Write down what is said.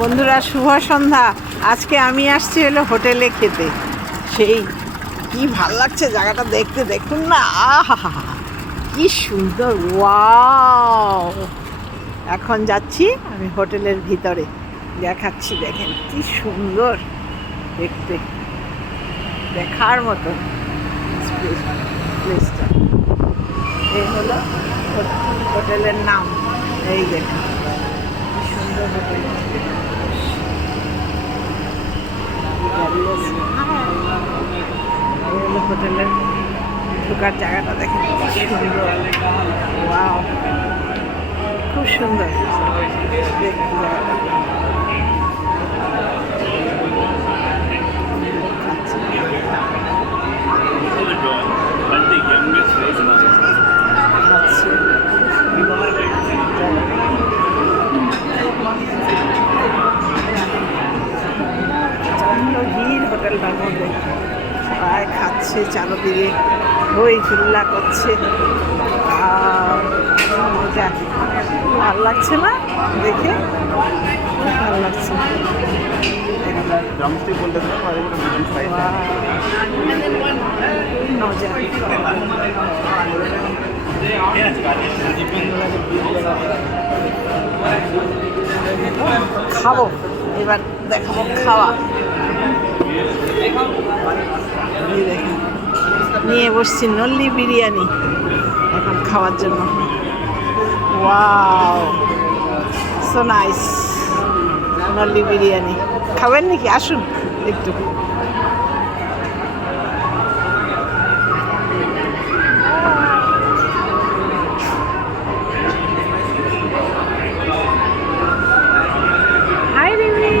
বন্ধুরা শুভ সন্ধ্যা। আজকে আমি আসছি হলো হোটেলে খেতে। সেই কি ভাল লাগছে জায়গাটা দেখতে, দেখুন না, আহা কি সুন্দর, ওয়াও। এখন যাচ্ছি আমি হোটেলের ভিতরে, দেখাচ্ছি, দেখেন কি সুন্দর দেখতে, দেখার মতো প্লেসটা। এই হলো হোটেলের নাম, এই দেখুন কি সুন্দর হোটেল। এই হলো হোটেলের ঢোকার জায়গাটা, দেখেন কি সুন্দর, ওয়াও, খুব সুন্দর দেখতে জায়গাটা। ভিড় হোটেলটার মধ্যে, সবাই খাচ্ছে, চারদিকে হই হুল্লা করছে, মজা, ভালো লাগছে না দেখে, ভালো লাগছে। মজা, খাবো এবার, দেখাবো খাওয়া। নিয়ে বসছি নল্লি বিরিয়ানি এখন খাওয়ার জন্য। ওয়াও, সো নাইস, নল্লি বিরিয়ানি খাবেন নাকি? আসুন একটু। হাই রিমি,